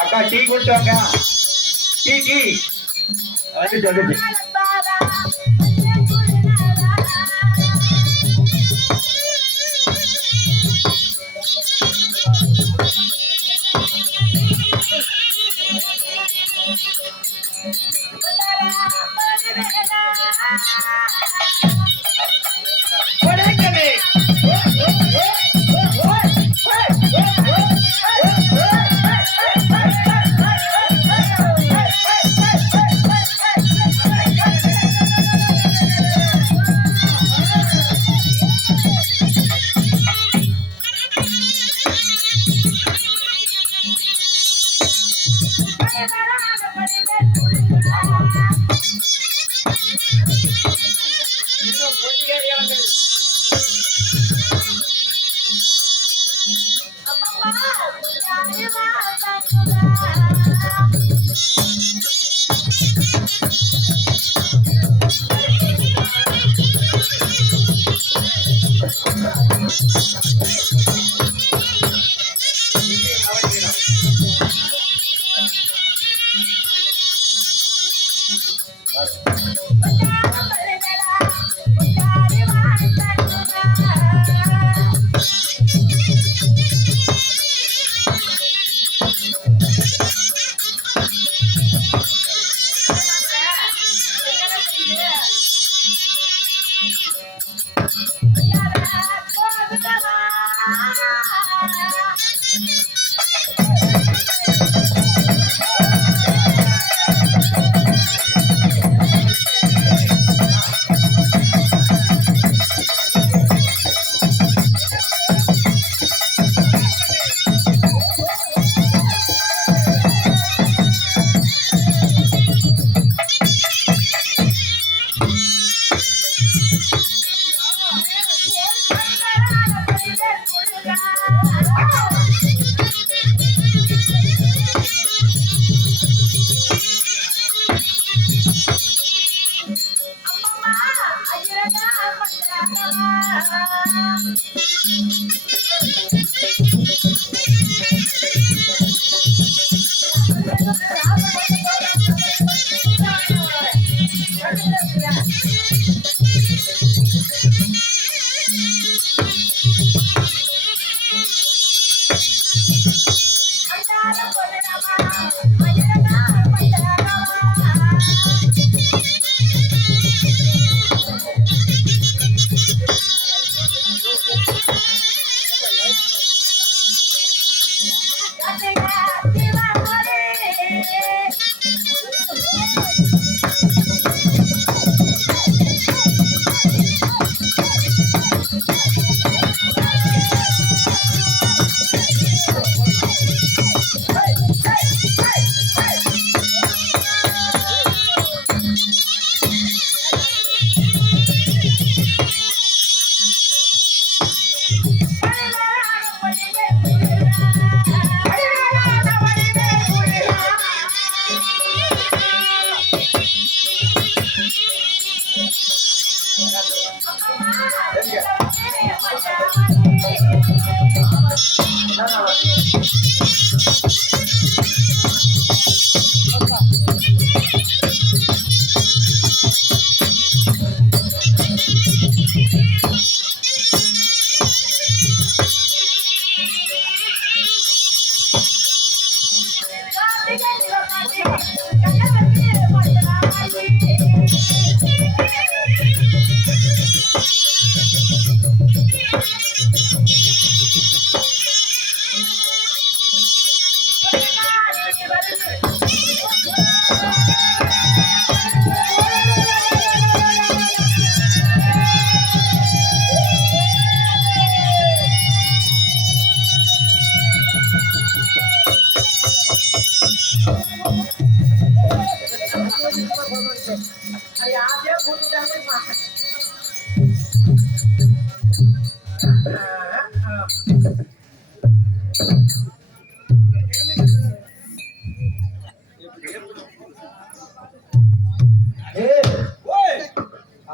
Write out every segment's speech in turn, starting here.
அக்கா டீ கொடுத்தாங்க tea tea வந்துச்சு வந்துச்சு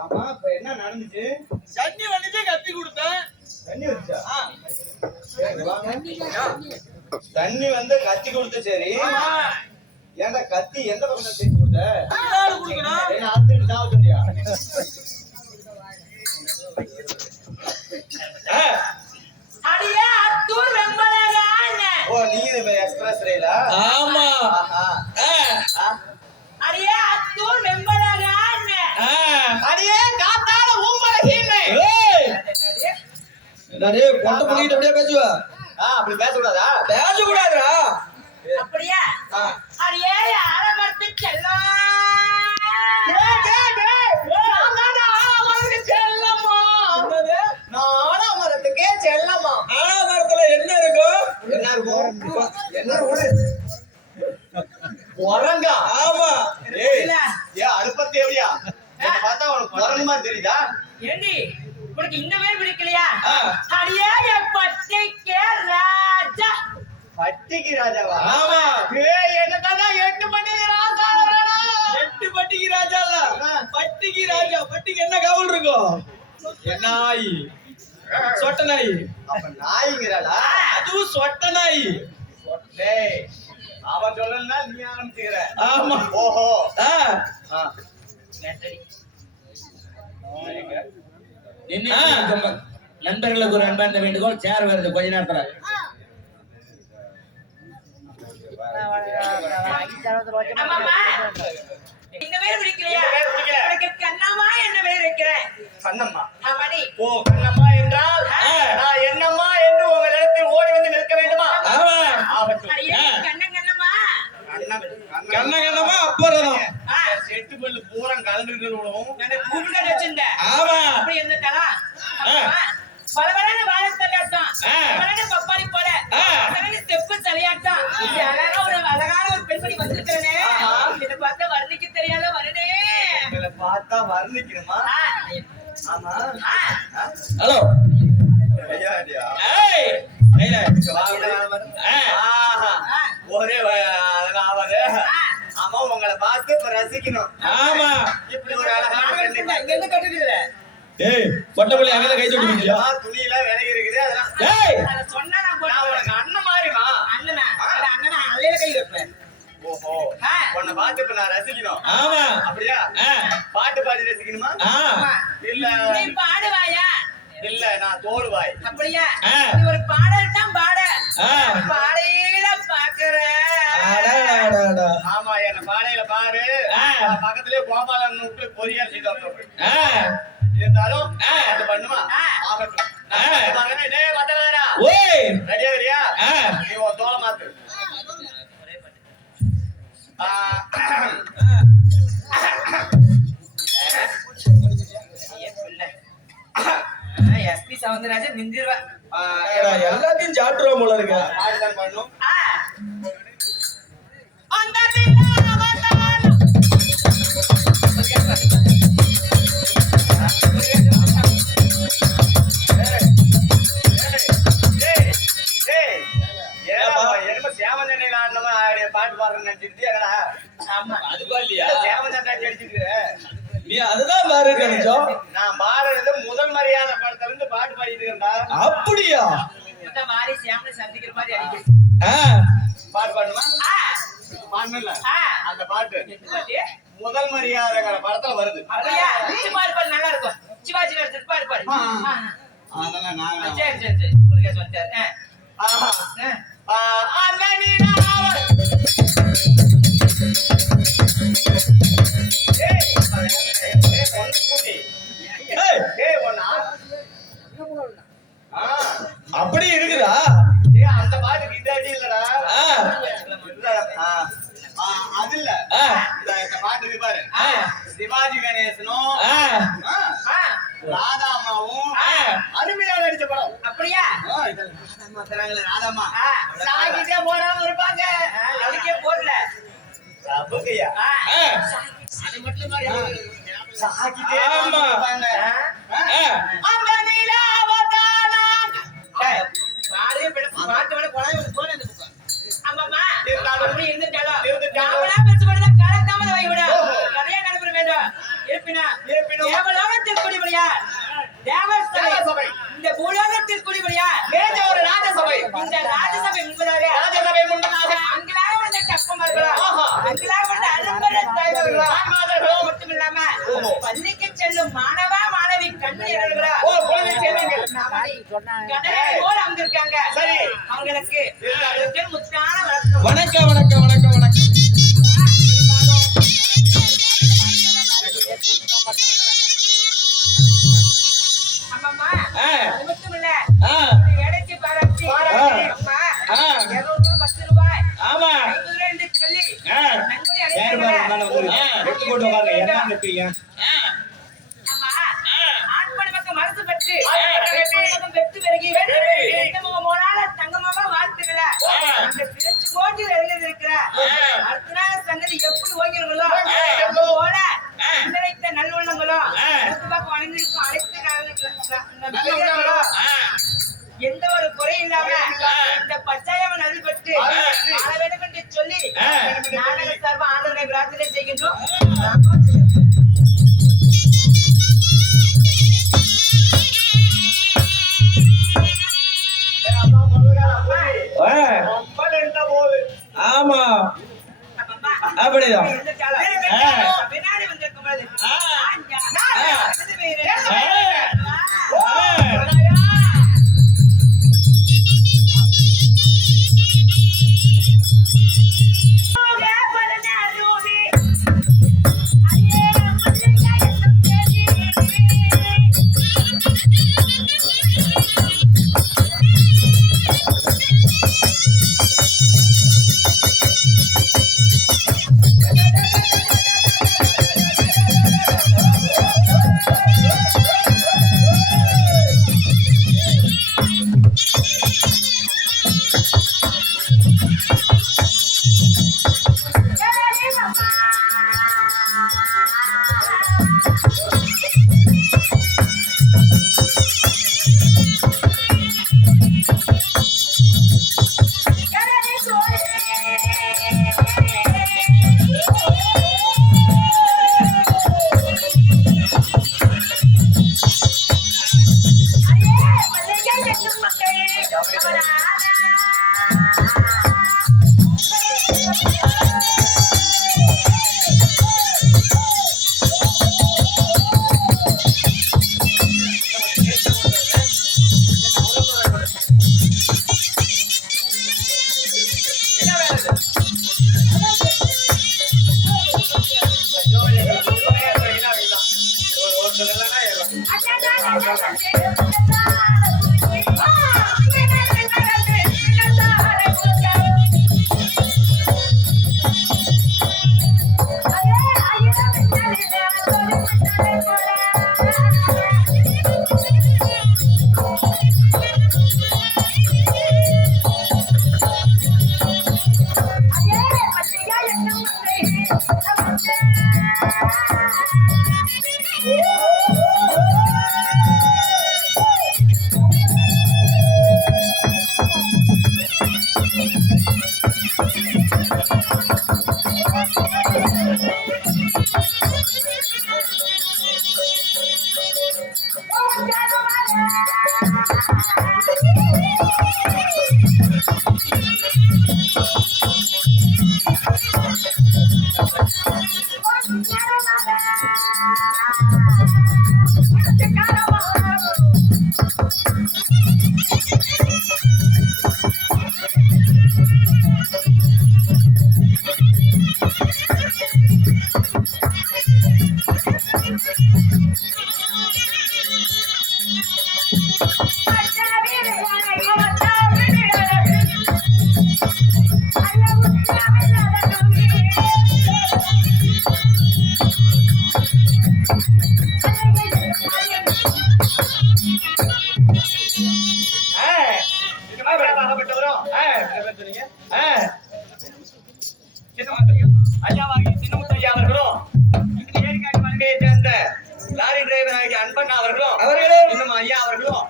ஆமா இப்ப என்ன நடந்துச்சு? தண்ணி வந்துச்சு, கத்தி கொடுத்தேன். தண்ணி வந்துச்சா? சரி, வாங்க. தண்ணி வந்து கத்தி கொடுத்து சரி. ஏன்டா கத்தி எந்த பக்கம் தேடி கொடுத்த? பின்னாடி கொடுக்கணும். ஏன்னா அத்துட்டு சாவ சொன்னியா? அடியே அத்தூர் வெம்பலகான. ஓ நீங்க இந்த எக்ஸ்பிரஸ் ரயிலா? ஆமா. அடியே அத்தூர் வெம்பலகான. அடியே காத்தால ஊம்பலகீனே. என்னடே பொட்ட புடிக்கிட்டு அப்படியே பேசுவ? அப்படி பேச கூடாதா? பேச கூடாதுடா. அப்படியே அடியே ஆரம்பத்து செல்லம். ஆலமரத்துக்கே செல்லமா. ஆலமரத்துல என்ன இருக்கும்? என்ன இருக்கும்? என்ன இருக்கும்? குரங்கா? ஆமா. ஏய் ஏன் அனுப்பத்தி எப்படியா? என்ன பார்த்தா உனக்கு குரங்கு மாதிரி தெரியுதா? ஏண்டி உனக்கு இந்த பேர் பிடிக்கலையா? அடியே பட்டிக்கே ராஜா. பட்டிக்கு ராஜாவா? ஆமா. ஏய் என்னடா 8 பட்டிக்கு ராஜா வரடா. 8 பட்டிக்கு ராஜா இல்ல. பட்டிக்கு ராஜா. பட்டிக்கு என்ன கவுல் இருக்கும்? நாய். சொட்ட நாய். அப்ப நாய்ங்கறடா. அதுவும் சொட்ட நாய். டேய் அவன் சொல்லலனா நீ ஆரம்பிச்சுக்கற. ஆமா. ஓஹோ. நண்பர்களுக்கு ஒரு அன்பார்ந்த வேண்டுகோள். சேர் வருது கொஞ்ச நேரத்துல. அம்மா இந்த பேர் பிடிக்கலையா? உனக்கு கண்ணம்மா என்ன பேர் வைக்கிறேன்? கண்ணம்மா. ஆமாடி. ஓ கண்ணம்மா என்றால் நான் என்னம்மா என்று உங்களிடத்தில் ஓடி வந்து நிற்க வேண்டுமா? ஆமா. ஆகட்டும். அடியே கண்ணம்மா. கண்ண கண்ணமா அப்புறம் செட்டு பல்லு பூரா கலந்துட்டு விடுவோம். நான் கூப்பிட்டு வச்சிருந்தேன். ஆமா. அப்படி இருந்துட்டாளா? பலவரான வாழத்தல்லாட்டம். பலவரான பப்பாளி போல. பலவரான ஸ்டெப்பு தலையாட்டம். இது அழகா ஒரு அழகான ஒரு பெண்மணி வந்திருக்கிறனே. இதை பார்த்தா வர்ணிக்க தெரியாத வருனே. உங்களை பார்த்தா வர்ணிக்கணுமா? ஆமா. ஹலோ. ஐயா ஐயா. ஏய். ஐயா. ஒரே அழகாவது. ஆமா உங்களை பார்த்து இப்ப ரசிக்கணும். ஆமா. இப்படி ஒரு அழகான பெண்ணை இங்க இருந்து கட்டுடுற. ஏய் பொட்டப்புள்ளி அங்கல கை தூக்கி நிக்கியா? துணியில விலகி இருக்குது அதெல்லாம். ஏய் அத சொன்னா நான் நான் போறேன். உனக்கு அண்ணன் மாதிரிமா? அண்ணனா? அண்ணனா அலையில கை வைப்பேன். ஓஹோ. உன்னை பார்த்து இப்ப நான் ரசிக்கணும். ஆமா. அப்படியா? பாட்டு பாடி ரசிக்கணுமா? இல்ல நீ பாடுவாயா? இல்ல நான் தோடுவாய். அப்படியா? நீ ஒரு பாடல் தான் பாட. பாடையில பாக்குற. அடடடடா. ஆமா என்ன பாடையில பாரு. பக்கத்துலயே கோபாலன் விட்டு பொரியல் செய்து இருந்தாலும் அது பண்ணுமா? ஆகட்டும். டேய் மத்தலடா. ஓய். ரெடியா ரெடியா? நீ ஒரு தோள மாத்து. எஸ்பி சவுந்தரராஜன் நின்றுவா. எல்லாத்தையும் சாப்பிட்டுருவோம் போல இருக்கு. பாடுதான் பண்ணும். அந்த தில்லால வந்தாலும் பாட்டு பாடுறேன்னு நினைச்சிட்டு அது பாடலையா? நீ அதுதான் பாரு நினைச்சோம். நான் பாடுறது முதல் மரியாதை படத்துல இருந்து பாட்டு பாடிட்டு இருக்கேன்டா. அப்படியா? இந்த மாதிரி சியாமலை சந்திக்கிற மாதிரி அடிக்க. பாட்டு பாடுமா? பாடணும்ல அந்த பாட்டு முதல் மரியாதைங்கிற படத்துல வருது. அப்படியா? பாடு நல்லா இருக்கும். சிவாஜி நடிச்சது பாடு. அதெல்லாம் நான் சரி சரி சரி முருகேஷ் வந்துட்டாரு. அப்படி இருக்குதா? அந்த பாட்டுக்கு இந்த அடி இல்லடா. அது இல்ல இந்த பாட்டுக்கு பாரு. சிவாஜி கணேசனும் ராதா அம்மாவும் அருமையா நடிச்ச படம். அப்படியா? ராதாமா சாகிட்டே போடாம இருப்பாங்க. அதுக்கே போடல. அது மட்டும் சாகிட்டே இருப்பாங்க. அந்த நிலாவதானா இந்த ராஜசபை முன்பதாக ராஜசபை முன்பதாக அங்கலாக வந்த கப்பமர்களா அங்கலாக வந்த அரும்பெற தாய்மார்களா மட்டும் இல்லாம பள்ளிக்கு செல்லும் மாணவா மாணவி கண்மணியர்களா குழந்தை செல்வங்கள் கடற்கரையோடு அமர்ந்திருக்காங்க சரி. அவங்களுக்கு முத்தான வணக்கம் வணக்கம் வணக்கம் வணக்கம். அம்மம்மா ஆ, அது மட்டும் இல்ல ஆ, எடைக்கு பாராட்டி அம்மா ஆ. 200 10 ரூபாய் ஆமா 50 ரூபாய் என்று சொல்லி ஆ, நன்கொடை யார் பாரு மேல வந்து ஆ. எடுத்து போட்டு பாருங்க என்ன நிப்பீங்க ஆ, அம்மா ஆண்படி பக்கம் மனசு பற்றி ஆண்படி பக்கம் வெற்றி பெருகி பெருகி. எங்க மோனால தங்கமாமா வாழ்த்துக்கள ஆ. அந்த பிறச்சு கோட்டி எழுதி இருக்கிற ஆ. அடுத்த நாள் சங்கதி எப்படி ஓய்கிறீங்களோ ஆ. போல ஆ. நினைத்த நல்லுள்ளங்களும் ஆ. பக்கம் வணங்கிருக்கும் அனைத்து நல்லுள்ளங்களும். ஆ. எந்த ஒரு குறை இல்லாம ஆ. இந்த பச்சாயம் நல்பட்டு ஆ. வாழ வேண்டும் என்று சொல்லி ஆ. நாடக சார்பா ஆண்டவனை பிரார்த்தனை செய்கின்றோம் ஆ, ரொம்ப லென்த்தா போகுது ஆமா அப்படிதான். பின்னாடி வந்திருக்கும் பொழுது ஆ. இது வேறு.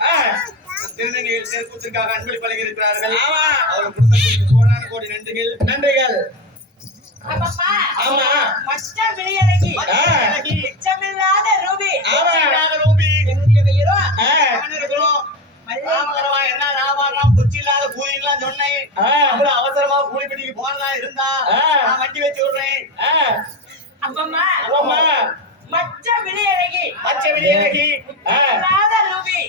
ஆ. திருநங்கைகளுக்காக அன்பளிப்பு வழங்கியிருக்கிறார்கள். ஆமா. அவர் குடும்பத்திற்கு கோடான கோடி நன்றிகள். நன்றிகள். அப்பப்பா, ஆமா. மச்சம் விழியழகி, ஆ. மிச்சமில்லாத ரூபி, ஆமா. இல்லாத ரூபி. என்னுடைய பெயரோ ஆ. அவன் இருக்கிறோம். மல்லி. ராமகரமா என்ன ராமாராம் புச்சி இல்லாத பூரி அப்புறம் அவசரமா கூலிப்பட்டிக்கு போனதா இருந்தா நான் வண்டி வச்சு விடுறேன். அப்பம்மா ஆமா. மச்ச விழியழகி பச்சை வெளியேகி இல்லாத ரூபி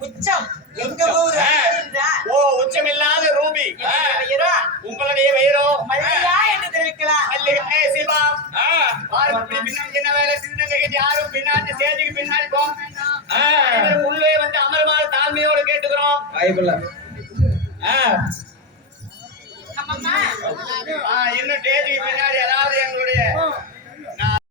உச்சம் எங்க ஊர் ஓ உச்சமில்லாத ரூபி உங்களுடைய வயிறோ மல்லிகா என்று தெரிவிக்கலாம். மல்லிகை சிவா பாருங்க பின்னாடி என்ன வேலை சின்ன யாரும் பின்னாடி ஸ்டேஜுக்கு பின்னாடி போக வேண்டாம். உள்ளே வந்து அமர்மாறு தாழ்மையோடு கேட்டுக்கிறோம். வாய்ப்பில்ல. அம்மம்மா இன்னும் ஸ்டேஜுக்கு பின்னாடி ஏதாவது எங்களுடைய